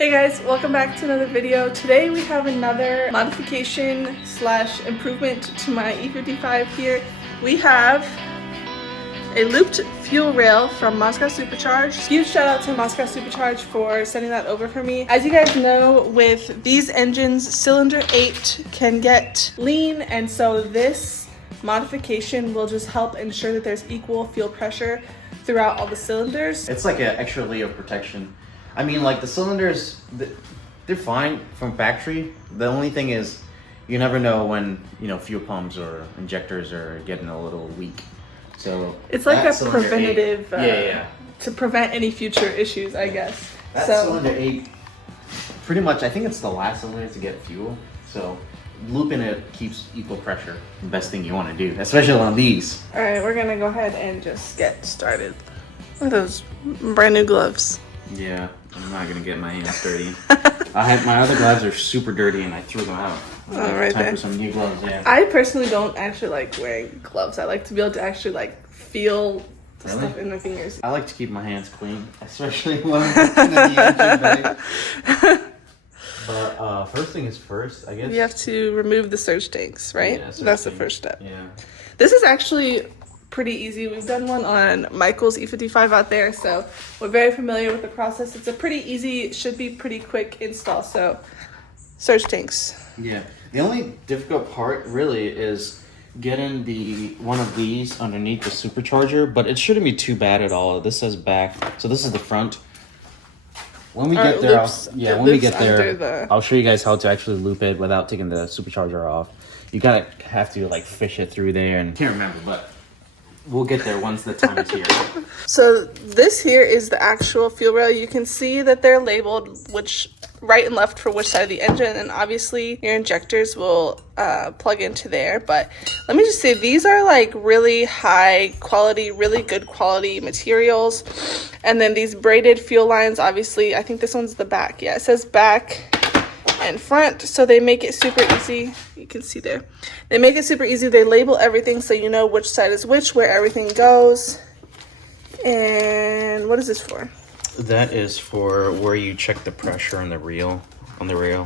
Hey guys, welcome back to another video. Today we have another modification slash improvement to my E55 here. We have a looped fuel rail from Moscow Supercharged. Huge shout out to Moscow Supercharged for sending that over for me. As you guys know, with these engines, cylinder 8 can get lean, and so this modification will just help ensure that there's equal fuel pressure throughout all the cylinders. It's like an extra layer of protection. I mean, like the cylinders, they're fine from factory. The only thing is, you never know when, you know, fuel pumps or injectors are getting a little weak. So it's like a preventative, to prevent any future issues, I guess. That cylinder 8, pretty much, I think it's the last cylinder to get fuel. So looping it keeps equal pressure. The best thing you want to do, especially on these. All right, we're gonna go ahead and just get started. Look at those brand new gloves. Yeah, I'm not gonna get my hands dirty. My other gloves are super dirty and I threw them out. Right Time there. for some new gloves, yeah. I personally don't actually like wearing gloves. I like to be able to actually like feel the stuff in my fingers. I like to keep my hands clean, especially when I'm looking at the engine bay. But first thing is first, I guess. You have to remove the surge tanks, right? Yeah, that's the first step. Yeah. This is actually pretty easy. We've done one on Michael's E55 out there, so we're very familiar with the process. It's a pretty easy, should be pretty quick install. So surge tanks. Yeah. The only difficult part really is getting one of these underneath the supercharger, but it shouldn't be too bad at all. This says back, so this is the front. When we get there, I'll show you guys how to actually loop it without taking the supercharger off. You have to like fish it through there, and can't remember, but we'll get there once the time is here. So this here is the actual fuel rail. You can see that they're labeled right and left for which side of the engine, and obviously your injectors will plug into there. But let me just say, these are like really high quality, really good quality materials. And then these braided fuel lines, obviously, I think this one's the back. Yeah, it says back and front, so they make it super easy. You can see there, they make it super easy. They label everything so you know which side is which, where everything goes. And what is this for? That is for where you check the pressure on the rail.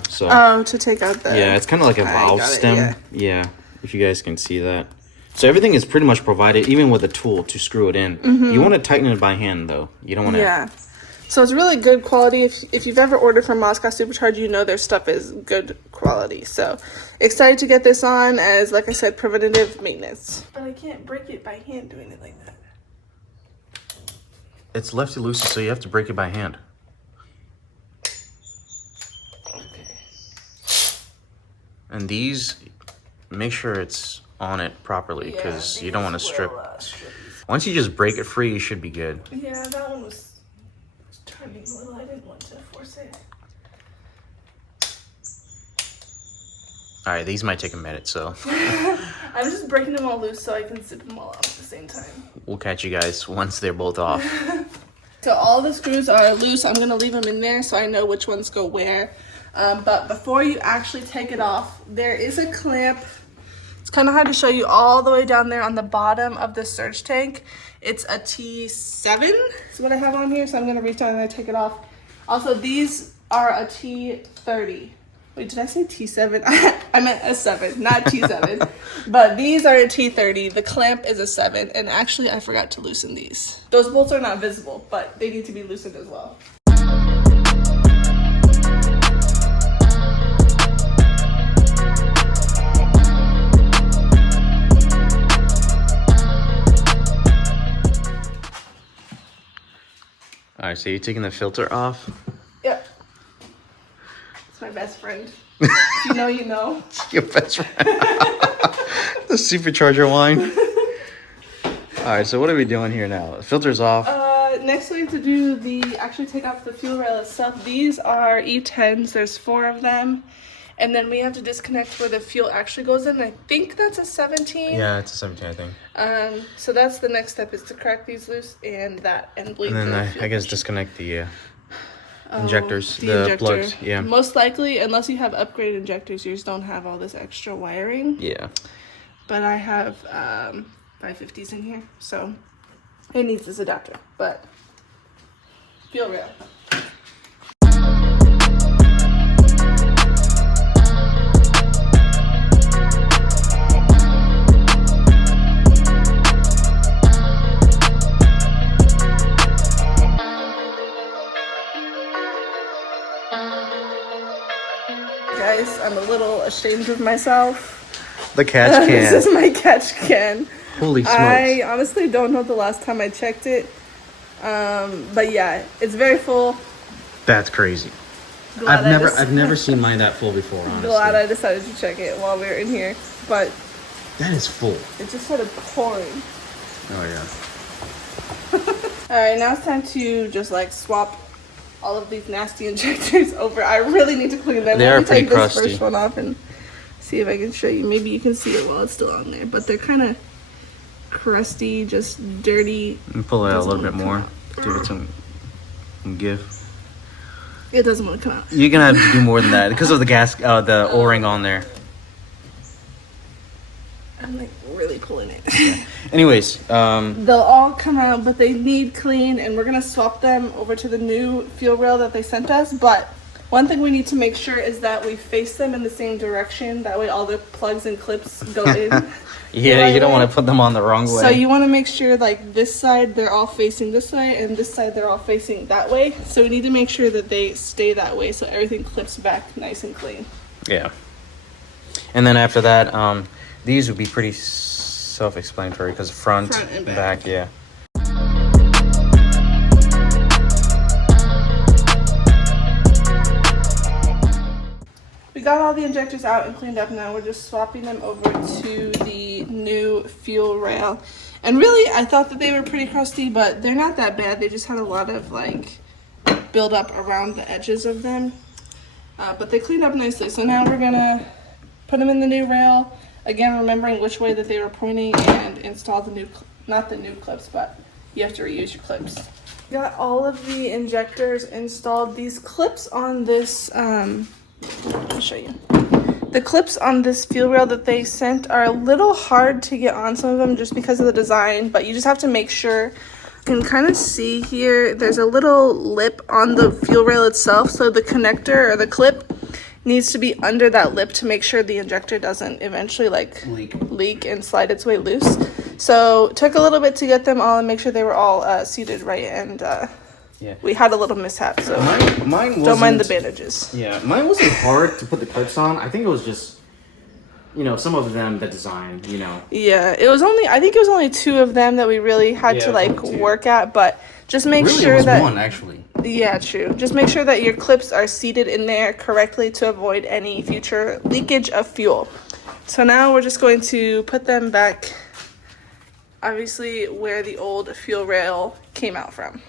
So to take out the, yeah, it's kind of like a valve stem. Yeah, if you guys can see that. So everything is pretty much provided, even with a tool to screw it in. You want to tighten it by hand though. You don't want to. Yeah. So it's really good quality. If you've ever ordered from Moscow Supercharged, you know their stuff is good quality. So excited to get this on as, like I said, preventative maintenance. But I can't break it by hand doing it like that. It's lefty loosey, so you have to break it by hand. Okay. And these, make sure it's on it properly, because you don't want to strip. Once you just break it free, you should be good. Yeah, that one was turning a little. I didn't want to force it. All right, these might take a minute, so. I'm just breaking them all loose so I can zip them all off at the same time. We'll catch you guys once they're both off. So all the screws are loose. I'm going to leave them in there so I know which ones go where. But before you actually take it off, there is a clamp. It's kind of hard to show you all the way down there on the bottom of the surge tank. It's a T7 is what I have on here. So I'm going to reach down and take it off. Also, these are a T30. Wait, did I say T7? I meant a 7, not T7. But these are a T30. The clamp is a 7. And actually, I forgot to loosen these. Those bolts are not visible, but they need to be loosened as well. All right, so you're taking the filter off? Yep. It's my best friend. If you know, you know. Your best friend. The supercharger wine. All right, so what are we doing here now? The filter's off. Next we have to do actually take off the fuel rail itself. These are E10s. There's 4 of them. And then we have to disconnect where the fuel actually goes in. I think that's a 17. Yeah, it's a 17, I think. So that's the next step, is to crack these loose and bleed. And then I guess disconnect the injectors, the injector. plugs. Yeah. Most likely, unless you have upgraded injectors, you just don't have all this extra wiring. Yeah. But I have 550s in here, so it needs this adapter. But fuel rail. Guys, I'm a little ashamed of myself. The catch This can. is my catch can. Holy smokes. I honestly don't know the last time I checked it. But yeah, it's very full. That's crazy. I've never seen mine that full before, honestly. Glad I decided to check it while we were in here. But that is full. it just started pouring. Oh yeah. Alright, now it's time to just like swap all of these nasty injectors over. I really need to clean them. They are pretty take this crusty. first one off and see if I can show you. Maybe you can see it while it's still on there. But they're kind of crusty, just dirty. And pull it out a little bit more. Give it some give. It doesn't want to come out. You're gonna have to do more than that because of the the O-ring on there. I'm like really pulling it. Yeah. Anyways, they'll all come out, but they need clean, and we're gonna swap them over to the new fuel rail that they sent us. But one thing we need to make sure is that we face them in the same direction. That way, all the plugs and clips go in. yeah, right you don't way. want to put them on the wrong way. So you want to make sure like this side they're all facing this way, and this side they're all facing that way. So we need to make sure that they stay that way, so everything clips back nice and clean. Yeah. And then after that, these would be pretty self-explanatory because front and back, yeah. We got all the injectors out and cleaned up. Now we're just swapping them over to the new fuel rail. And really, I thought that they were pretty crusty, but they're not that bad. They just had a lot of like buildup around the edges of them. But they cleaned up nicely. So now we're gonna put them in the new rail. Again, remembering which way that they were pointing, and install the new, not the new clips, but you have to reuse your clips. Got all of the injectors installed. These clips on this, let me show you. The clips on this fuel rail that they sent are a little hard to get on some of them just because of the design, but you just have to make sure. You can kind of see here, there's a little lip on the fuel rail itself, so the connector or the clip needs to be under that lip to make sure the injector doesn't eventually like leak and slide its way loose. So took a little bit to get them all and make sure they were all seated right, and yeah, we had a little mishap, so mine wasn't, don't mind the bandages. Yeah, mine wasn't hard to put the clips on. I think it was just, some of them, the design, Yeah, it was only, I think it was only 2 of them that we really had to like work at, but just make really, sure it was that one actually. Yeah, true. Just make sure that your clips are seated in there correctly to avoid any future leakage of fuel. So now we're just going to put them back, obviously, where the old fuel rail came out from.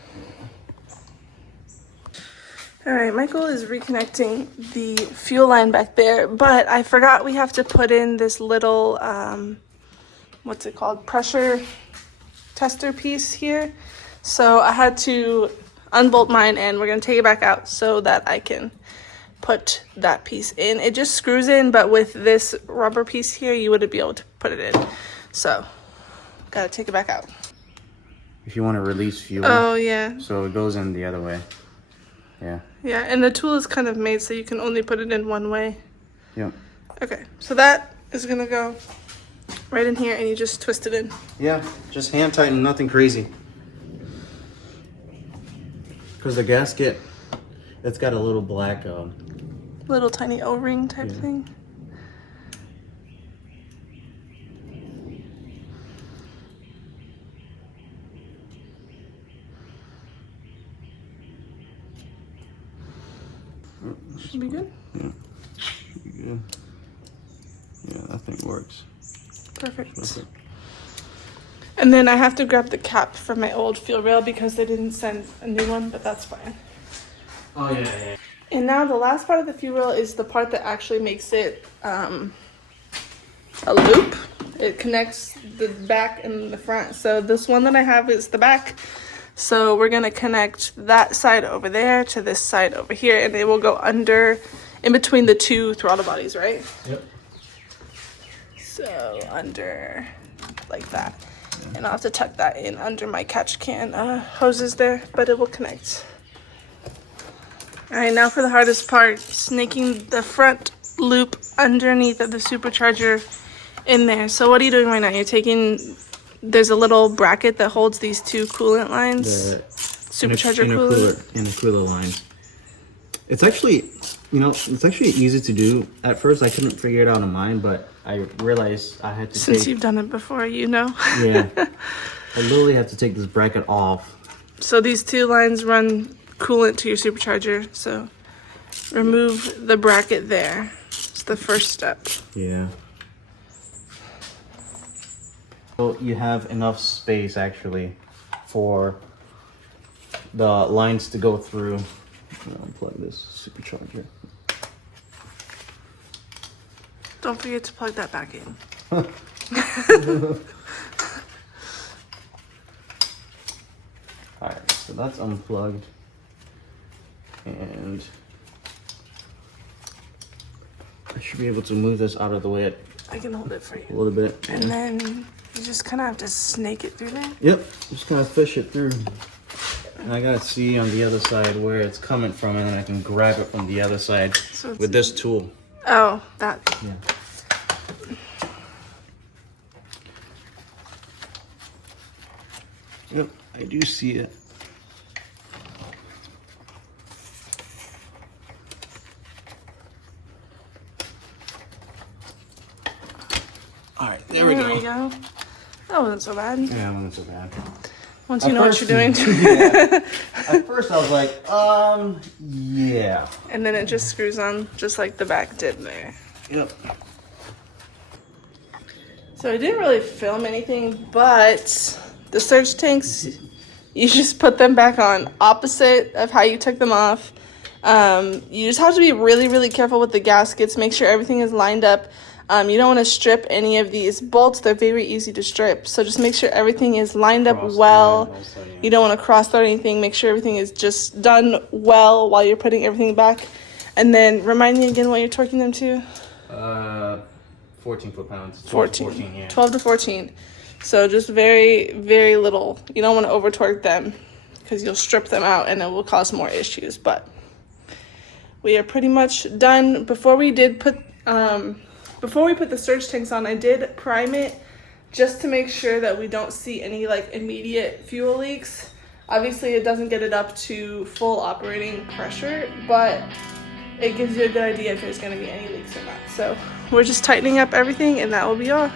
All right, Michael is reconnecting the fuel line back there, but I forgot we have to put in this little, what's it called? Pressure tester piece here. So I had to unbolt mine, and we're gonna take it back out so that I can put that piece in. It just screws in, but with this rubber piece here, you wouldn't be able to put it in. So, gotta take it back out. If you want to release fuel. Oh, yeah. So it goes in the other way. Yeah. Yeah, and the tool is kind of made so you can only put it in one way. Yep. Okay, so that is gonna go right in here, and you just twist it in. Yeah, just hand tighten, nothing crazy. Because the gasket, it's got a little black Little tiny O-ring type thing. Should be good. Yeah, should be good. Yeah, that thing works. Perfect. And then I have to grab the cap from my old fuel rail because they didn't send a new one, but that's fine. Oh, yeah. And now the last part of the fuel rail is the part that actually makes it a loop. It connects the back and the front. So this one that I have is the back. So we're gonna connect that side over there to this side over here, and they will go under, in between the 2 throttle bodies, right? Yep. So under like that. And I'll have to tuck that in under my catch can hoses there, but it will connect. All right, now for the hardest part, snaking the front loop underneath of the supercharger in there. So what are you doing right now? You're taking, there's a little bracket that holds these 2 coolant lines. The Supercharger coolant. intercooler line. It's actually, it's actually easy to do. At first, I couldn't figure it out on mine, but I realized I had to Since you've done it before, you know. Yeah. I literally have to take this bracket off. So these two lines run coolant to your supercharger. So remove the bracket there. It's the first step. Yeah. So you have enough space actually for the lines to go through. Unplug this supercharger. Don't forget to plug that back in. Alright, so that's unplugged. And I should be able to move this out of the way I can hold it for you. a little bit. And then you just kind of have to snake it through there. Yep, just kind of fish it through. And I gotta see on the other side where it's coming from, and then I can grab it from the other side with this tool. Oh, that. Yeah. Yep, I do see it. All right, there we go. That wasn't so bad. Yeah, that wasn't so bad. Once you know what you're doing. Yeah. At first I was like, yeah. And then it just screws on just like the back did there. Yep. So I didn't really film anything, but the surge tanks, you just put them back on opposite of how you took them off. You just have to be really, really careful with the gaskets. Make sure everything is lined up. You don't want to strip any of these bolts. They're very easy to strip. So just make sure everything is lined up well. Also, yeah. You don't want to cross thread anything. Make sure everything is just done well while you're putting everything back. And then remind me again what you're torquing them to. 14 foot-pounds. 14. Yeah. 12 to 14. So just very, very little. You don't want to over torque them because you'll strip them out and it will cause more issues. But we are pretty much done. Before we put the surge tanks on, I did prime it just to make sure that we don't see any like immediate fuel leaks. Obviously it doesn't get it up to full operating pressure, but it gives you a good idea if there's going to be any leaks or not. So we're just tightening up everything and that will be all.